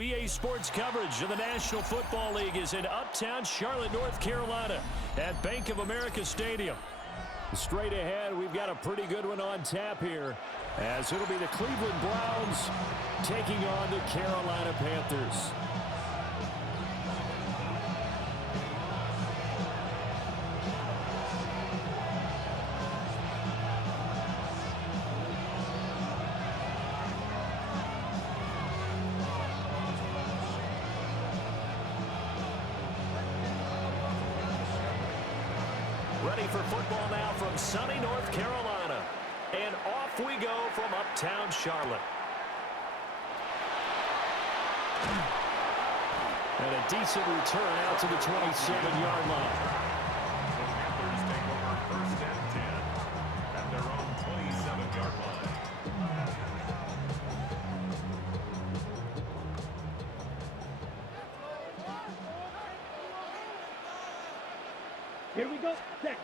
EA Sports coverage of the National Football League is in uptown Charlotte, North Carolina at Bank of America Stadium. Straight ahead, we've got a pretty good one on tap here, as it'll be the Cleveland Browns taking on the Carolina Panthers. Ready for football now from sunny North Carolina. And off we go from uptown Charlotte. And a decent return out to the 27-yard line. The Panthers take over first and 10 at their own 27-yard line. Here we go. They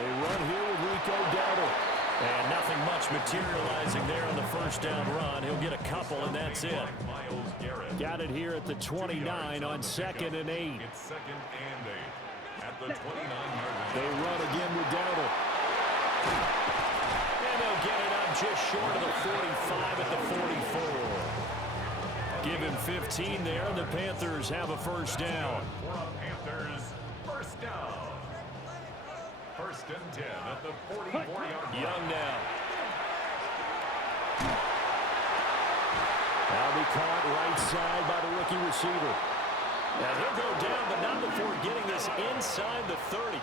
run here with Rico Dowdle. And nothing much materializing there on the first down run. He'll get a couple, and that's it. Got it here at the 29 on 2nd and 8. It's 2nd and 8 at the 29-yard line. They run again with Dowdle. And they'll get it up just short of the 45 at the 44. Give him 15 there, and the Panthers have a first down. For a Panthers first down. First and 10 at the 44-yard line. Young now. That'll be caught right side by the rookie receiver. And he'll go down, but not before getting this inside the 30.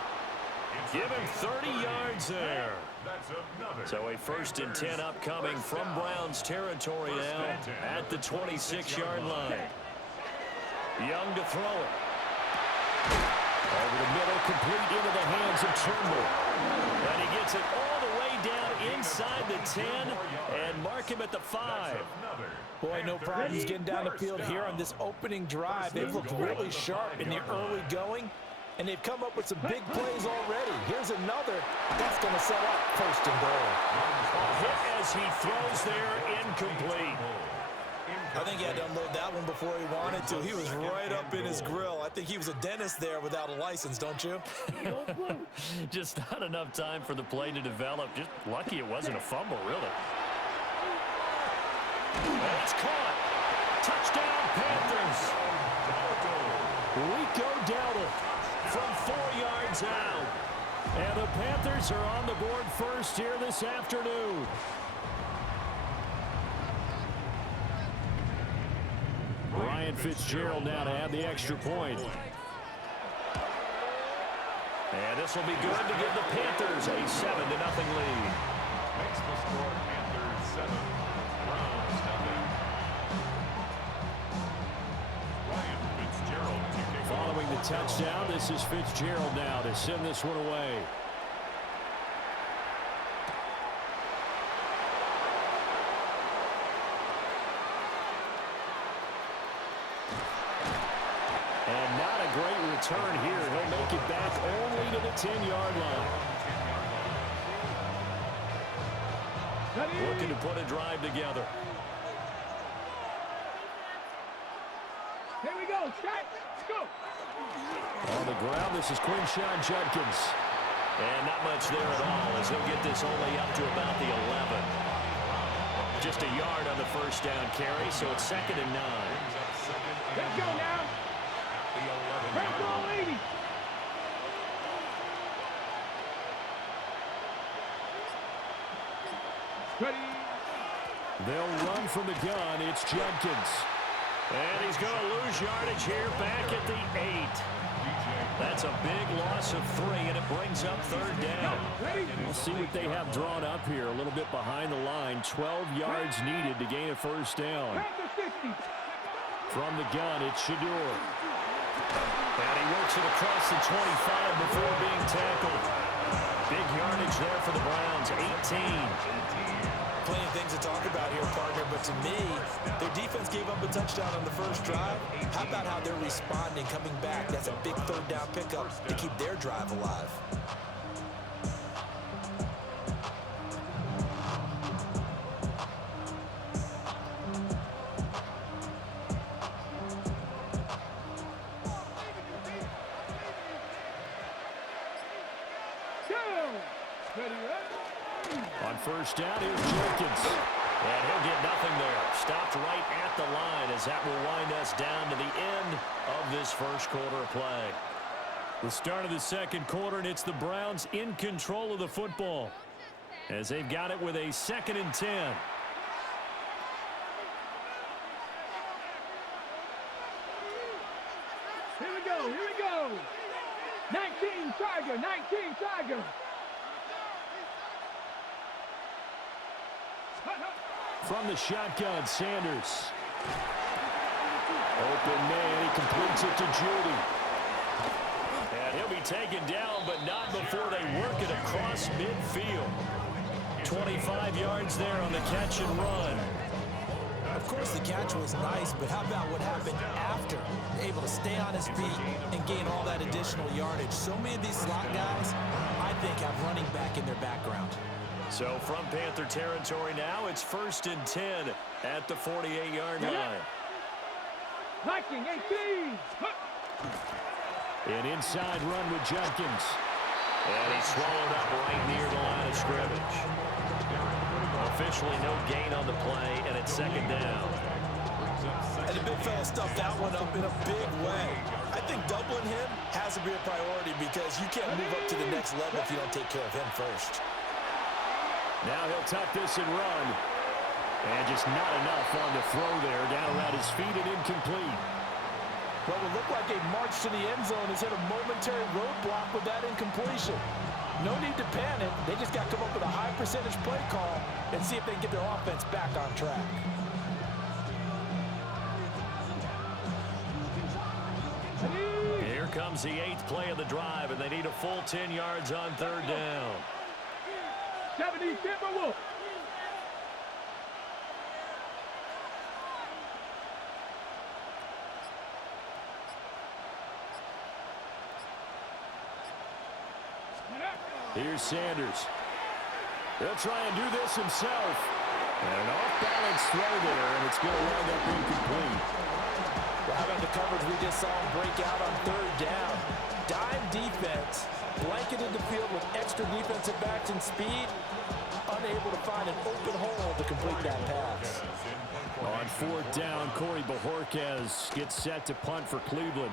Give him 30 yards there. That's another. So a first and 10 upcoming from Browns territory now at the 26-yard line. Young to throw it. Over the middle, complete into the hands of Turnbull. And he gets it all the way down inside the 10 and mark him at the 5. Boy, no problems getting down the field here on this opening drive. They've looked really sharp in the early going, and they've come up with some big plays already. Here's another. That's going to set up first and goal. A hit as he throws there, incomplete. I think he had to unload that one before he wanted to. He was right up in his grill. I think he was a dentist there without a license, don't you? Just not enough time for the play to develop. Just lucky it wasn't a fumble, really. And it's caught. Touchdown, Panthers. Rico Dowdle from 4 yards out. And the Panthers are on the board first here this afternoon. Ryan Fitzgerald now to have the extra point. And this will be good to give the Panthers a 7-0 lead. Makes the score Panthers 7, Browns nothing. Ryan Fitzgerald to kick off. Following the touchdown, this is Fitzgerald now to send this one away. And not a great return here. He'll make it back only to the 10-yard line. Looking to put a drive together. Here we go. Shot. Let's go. On the ground, this is Quinshawn Judkins. And not much there at all as he'll get this only up to about the 11. Just a yard on the first down carry, so it's 2nd and 9. Let's go now. Let's go, lady. Ready. They'll run from the gun. It's Judkins. And he's going to lose yardage here back at the 8. That's a big loss of 3, and it brings up 3rd down. We'll see what they have drawn up here. A little bit behind the line. 12 yards needed to gain a first down. From the gun, it's Shador. And he works it across the 25 before being tackled. Big yardage there for the Browns, 18. things to talk about here, partner, but to me, their defense gave up a touchdown on the first drive. How about how they're responding, coming back? That's a big third down pickup to keep their drive alive. On first down, here's Jenkins. And he'll get nothing there. Stopped right at the line as that will wind us down to the end of this first quarter of play. The start of the second quarter, and it's the Browns in control of the football as they've got it with a 2nd and 10. Here we go, here we go. 19 Tiger, 19 Tiger. From the shotgun, Sanders. Open man, he completes it to Judy. And he'll be taken down, but not before they work it across midfield. 25 yards there on the catch and run. Of course, the catch was nice, but how about what happened after? Able to stay on his feet and gain all that additional yardage. So many of these slot guys, I think, have running back in their background. So from Panther territory now, it's 1st and 10 at the 48-yard line. Viking 18. An inside run with Jenkins. And he's swallowed up right near the line of scrimmage. Officially no gain on the play, and it's 2nd down. And the big fella stuffed that one up in a big way. I think doubling him has to be a priority because you can't move up to the next level if you don't take care of him first. Now he'll tuck this and run. And just not enough on the throw there. Down around his feet and incomplete. What would look like a march to the end zone has hit a momentary roadblock with that incompletion. No need to panic. They just got to come up with a high percentage play call and see if they can get their offense back on track. Here comes the 8th play of the drive, and they need a full 10 yards on 3rd down. 70 Timberwolves. Here's Sanders. He'll try and do this himself. And an off-balance throw there, and it's going to wind up incomplete. Well, how about the coverage we just saw him break out on 3rd down? Dime defense, blanketed the field with extra defensive backs and speed, unable to find an open hole to complete that pass. On 4th down, Corey Bajorquez gets set to punt for Cleveland.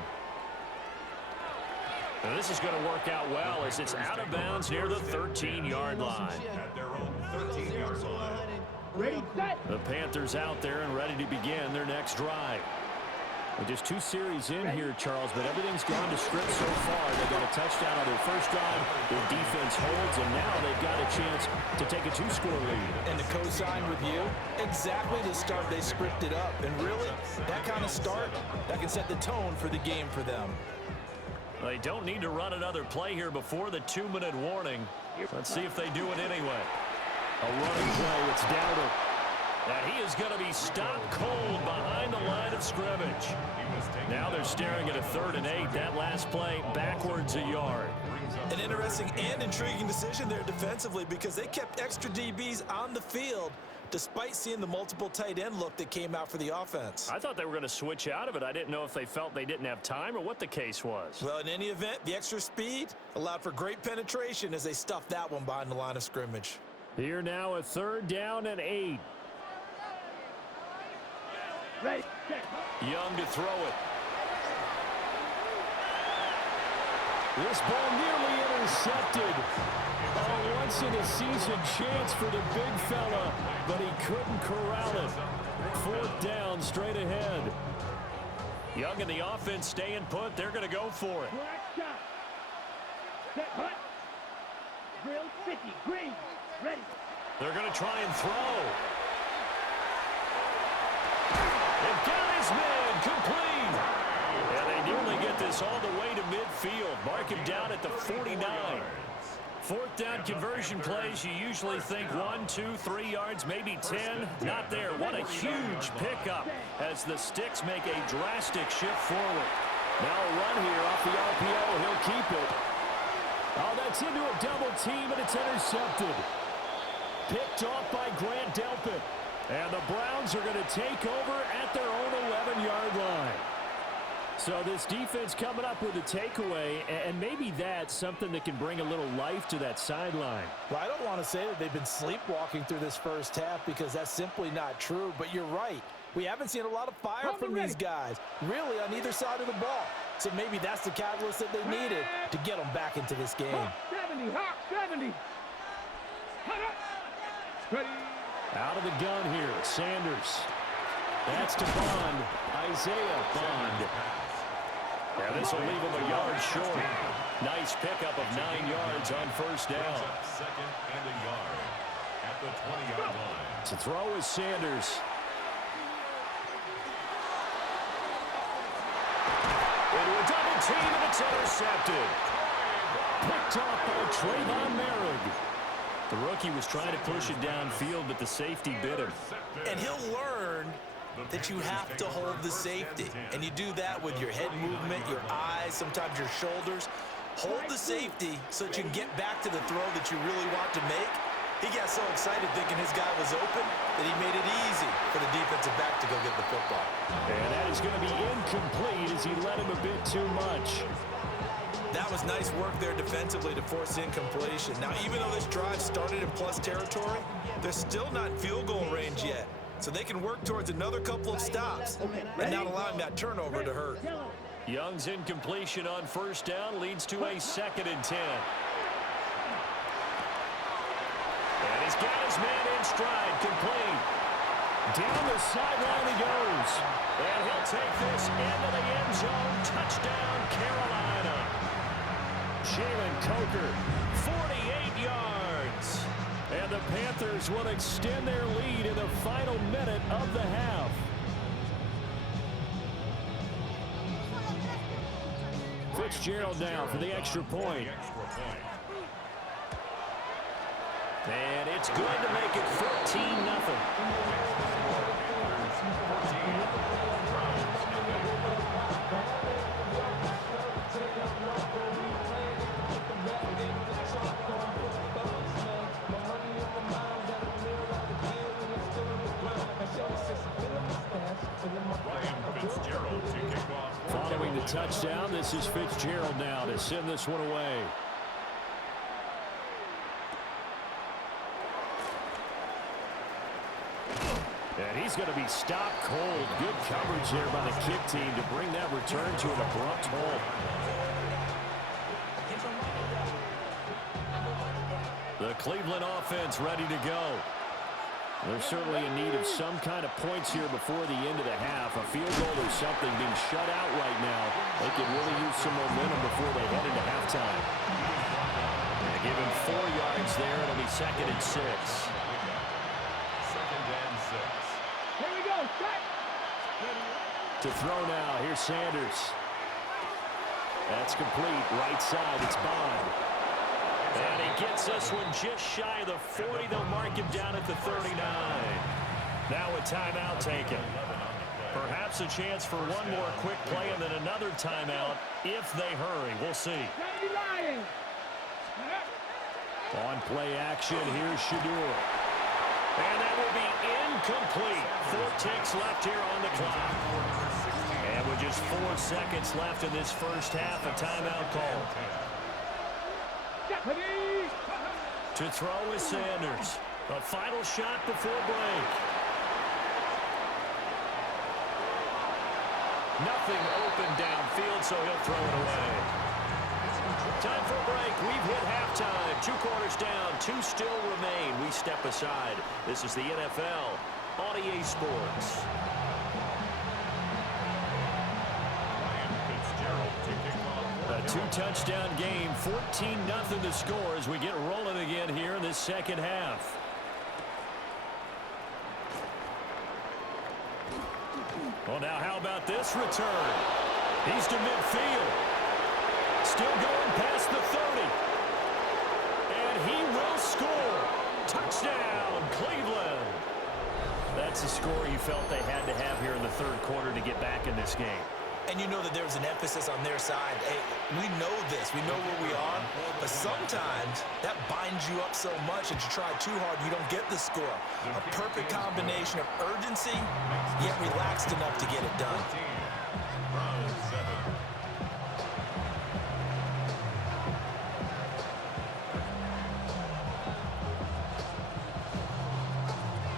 And this is going to work out well as it's out of bounds near the 13-yard line. At their own 13-yard line. Ready, set. The Panthers out there and ready to begin their next drive. Well, just 2 series in here, Charles, but everything's gone to script so far. They got a touchdown on their first drive. Their defense holds, and now they've got a chance to take a 2-score lead. And to co-sign with you, exactly the start they scripted up. And really, that kind of start, that can set the tone for the game for them. They don't need to run another play here before the 2-minute warning. Let's see if they do it anyway. A running play, it's Dowdle. And he is going to be stopped cold behind the line of scrimmage. Now they're staring at a 3rd and 8. That last play backwards a yard. An interesting and intriguing decision there defensively because they kept extra DBs on the field despite seeing the multiple tight end look that came out for the offense. I thought they were going to switch out of it. I didn't know if they felt they didn't have time or what the case was. Well, in any event, the extra speed allowed for great penetration as they stuffed that one behind the line of scrimmage. Here now a 3rd down and 8. Ready, set. Young to throw it. This ball nearly intercepted. A once-in-a-season chance for the big fella, but he couldn't corral it. 4th down, straight ahead. Young and the offense staying put. They're going to go for it. Black shot. Set, hut. Drill 50. Green. Ready. They're going to try and throw. They've got his man complete. And they nearly get this all the way to midfield. Mark him down at the 49. Fourth down conversion plays, you usually think 1, 2, 3 yards, maybe 10. Not there. What a huge pickup as the Sticks make a drastic shift forward. Now a run here off the RPO. He'll keep it. Oh, that's into a double team, and it's intercepted. Picked off by Grant Delpit. And the Browns are going to take over at their own 11-yard line. So this defense coming up with a takeaway, and maybe that's something that can bring a little life to that sideline. Well, I don't want to say that they've been sleepwalking through this first half because that's simply not true, but you're right. We haven't seen a lot of fire from these guys, really on either side of the ball. So maybe that's the catalyst that they needed to get them back into this game. Hawk 70, Hawk 70. Ready. Out of the gun here, Sanders. That's to Bond, Isaiah Bond. Yeah, this will leave him a yard short. Nice pickup of 9 yards on first down. Second and a yard at the 20-yard line. To throw is Sanders. Into a double team, and it's intercepted. Picked off by Trayvon Merrick. The rookie was trying to push it downfield, but the safety bit him. And he'll learn that you have to hold the safety. And you do that with your head movement, your eyes, sometimes your shoulders. Hold the safety so that you can get back to the throw that you really want to make. He got so excited thinking his guy was open that he made it easy for the defensive back to go get the football. And that is going to be incomplete as he led him a bit too much. That was nice work there defensively to force incompletion. Now, even though this drive started in plus territory, they're still not in field goal range yet. So they can work towards another couple of stops and not allowing that turnover to hurt. Young's incompletion on first down leads to a 2nd and 10. And he's got his man in stride, complete. Down the sideline he goes. And he'll take this into the end zone. Touchdown, Carolina. Jalen Coker, 48 yards. And the Panthers will extend their lead in the final minute of the half. Fitzgerald now for the extra point. And it's good to make it 14-0. Following the touchdown, this is Fitzgerald now to send this one away. And he's going to be stopped cold. Good coverage there by the kick team to bring that return to an abrupt halt. The Cleveland offense ready to go. They're certainly in need of some kind of points here before the end of the half. A field goal or something being shut out right now. They could really use some momentum before they head into halftime. They give him 4 yards there. It'll be 2nd and 6. Here we go, set. To throw now, here's Sanders. That's complete, right side, it's Bond. And he gets this one just shy of the 40. They'll mark him down at the 39. Now a timeout taken. Perhaps a chance for one more quick play and then another timeout if they hurry. We'll see. On play action, here's Shadur. And that will be incomplete. 4 ticks left here on the clock. And with just 4 seconds left in this first half, a timeout call. To throw is Sanders. A final shot before break. Nothing open downfield, so he'll throw it away. Time for a break. We've hit halftime. 2 quarters down. 2 still remain. We step aside. This is the NFL on EA Sports. A 2-touchdown game. 14-0 the score as we get rolling again here in this second half. Well, now how about this return? He's to midfield. Still going past the 30. he will score. Touchdown, Cleveland. That's the score you felt they had to have here in the third quarter to get back in this game. And you know that there's an emphasis on their side. Hey, we know this. We know where we are. But sometimes that binds you up so much that you try too hard, you don't get the score. A perfect combination of urgency, yet relaxed enough to get it done.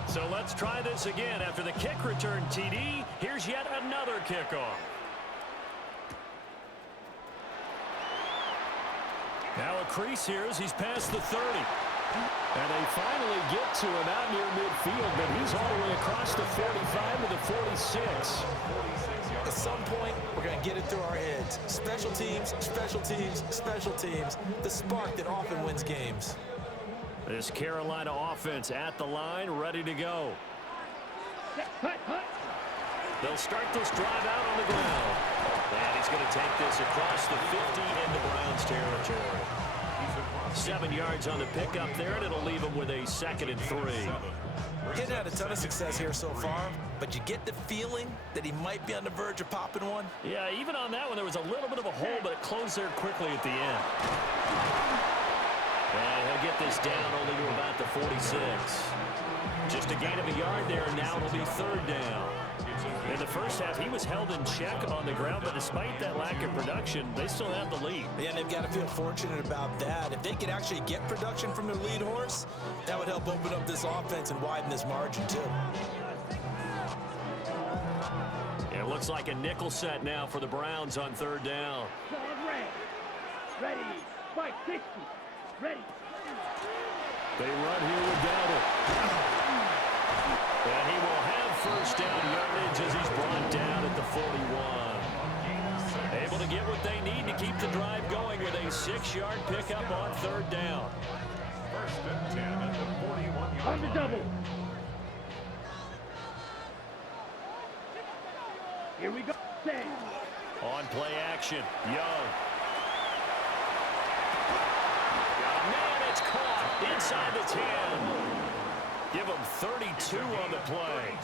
So let's try this again. After the kick return TD, here's yet another kickoff. Now a crease here as he's past the 30. And they finally get to him out near midfield, but he's all the way across the 45 to the 46. At some point, we're going to get it through our heads. Special teams, special teams, special teams. The spark that often wins games. This Carolina offense at the line, ready to go. They'll start this drive out on the ground. And he's going to take this across the 50 into Browns territory. 7 yards on the pickup there, and it'll leave him with a 2nd and 3. He hasn't had a ton of success here so far, but you get the feeling that he might be on the verge of popping one. Yeah, even on that one, there was a little bit of a hole, but it closed there quickly at the end. And he'll get this down only to about the 46. Just a gain of a yard there, and now it'll be 3rd down. In the first half, he was held in check on the ground, but despite that lack of production, they still have the lead. Yeah, and they've got to feel fortunate about that. If they could actually get production from their lead horse, that would help open up this offense and widen this margin, too. And it looks like a nickel set now for the Browns on 3rd down. Ready. Spike 60. Ready. They run here with Dowdle. And he will have 1st down yardage as he's brought down at the 41. Able to get what they need to keep the drive going with a 6-yard pickup on 3rd down. 1st and 10 at the 41-yard On the double. Here we go. Set. On play action, Young. Got a man, it's caught inside the 10. Give them 32 on the play.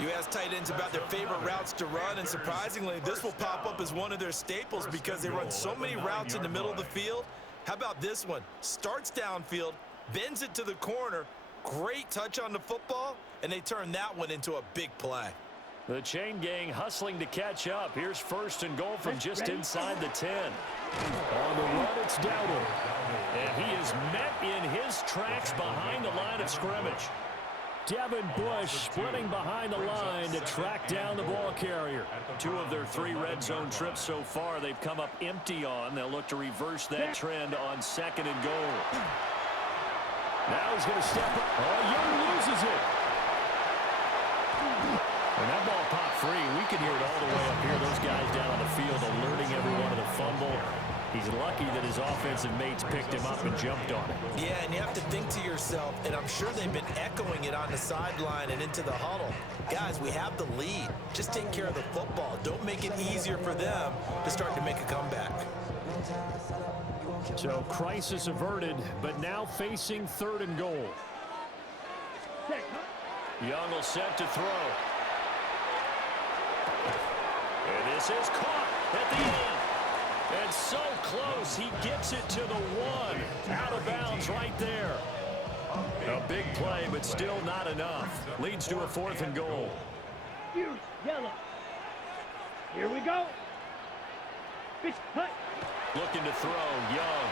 You ask tight ends about their favorite routes to run, and surprisingly, this will pop up as one of their staples because they run so many routes in the middle of the field. How about this one? Starts downfield, bends it to the corner, great touch on the football, and they turn that one into a big play. The chain gang hustling to catch up. Here's 1st and goal from just inside the 10. On the run, it's Dowdle. And he is met in his tracks behind the line of scrimmage. Devin Bush splitting behind the line to track down the ball carrier. 2 of their 3 red zone trips so far they've come up empty on. They'll look to reverse that trend on 2nd and goal. Now he's going to step up. Oh, Young loses it. And that ball popped free. We can hear it all the way up here. Those guys down on the field alerting everyone of the fumble. He's lucky that his offensive mates picked him up and jumped on it. Yeah, and you have to think to yourself, and I'm sure they've been echoing it on the sideline and into the huddle. Guys, we have the lead. Just take care of the football. Don't make it easier for them to start to make a comeback. So crisis averted, but now facing 3rd and goal. Young will set to throw. And this is caught at the end. And so close, he gets it to the 1. Out of bounds right there. A big play, but still not enough. Leads to a 4th and goal. Fierce yellow. Here we go. Fish cut. Looking to throw, Young.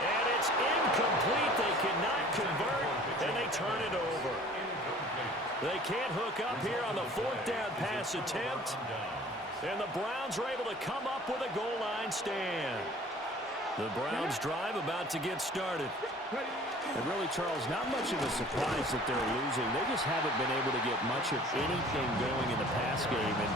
And it's incomplete. They cannot convert, and they turn it over. They can't hook up here on the 4th down pass attempt. And the Browns are able to come up with a goal line stand. The Browns drive about to get started. And really, Charles, not much of a surprise that they're losing. They just haven't been able to get much of anything going in the pass game. And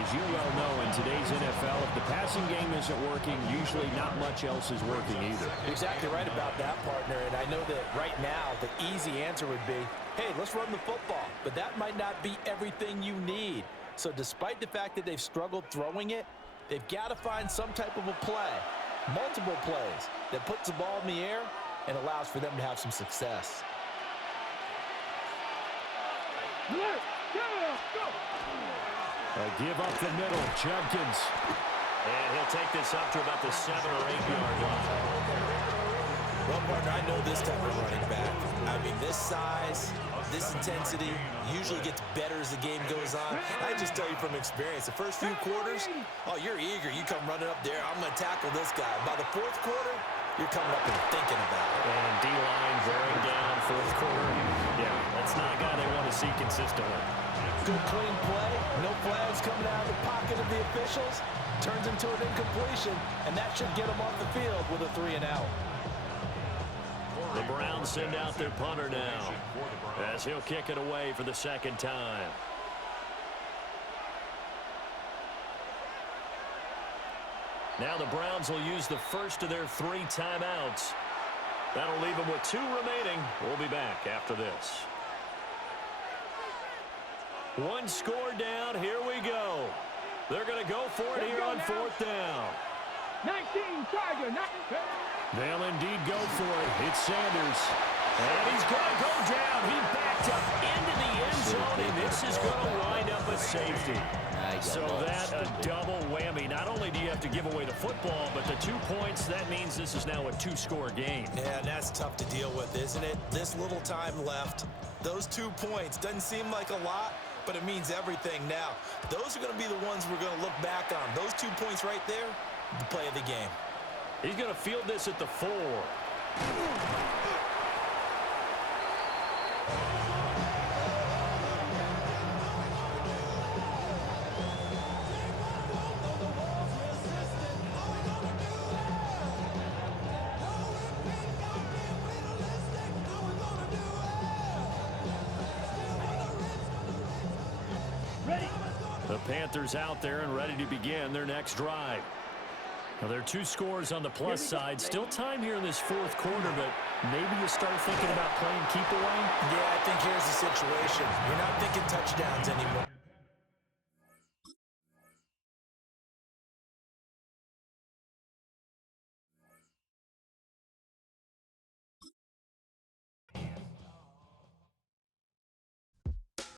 as you well know, in today's NFL, if the passing game isn't working, usually not much else is working either. Exactly right about that, partner. And I know that right now the easy answer would be, hey, let's run the football. But that might not be everything you need. So despite the fact that they've struggled throwing it, they've got to find some type of a play, multiple plays, that puts the ball in the air and allows for them to have some success. Give up the middle, Judkins. And he'll take this up to about the 7 or 8 yard line. Well, partner, I know this type of running back. I mean, this size, this intensity usually gets better as the game goes on. I just tell you from experience, the first few quarters, oh, you're eager. You come running up there, I'm going to tackle this guy. By the fourth quarter, you're coming up and thinking about it. And D-line wearing down fourth quarter. Yeah, that's not a guy they want to see consistently. Good clean play, no flags coming out of the pocket of the officials. Turns into an incompletion, and that should get them off the field with a 3 and out. The Browns send out their punter now as he'll kick it away for the second time. Now the Browns will use the first of their 3 timeouts. That'll leave them with 2 remaining. We'll be back after this. 1 score down. Here we go. They're going to go for it here on 4th down. 19, Charger, 19. They'll indeed go for it. It's Sanders. And he's going to go down. He backed up into the end zone, and this is going to wind up a safety. So that a double whammy. Not only do you have to give away the football, but the 2 points, that means this is now a 2-score game. Yeah, and that's tough to deal with, isn't it? This little time left. Those 2 points doesn't seem like a lot, but it means everything now. Those are going to be the ones we're going to look back on. Those 2 points right there, the play of the game. He's going to field this at the 4. The Panthers out there and ready to begin their next drive. Now, there are 2 scores on the plus side. Still time here in this 4th quarter, but maybe you start thinking about playing keep away? Yeah, I think here's the situation. You're not thinking touchdowns anymore.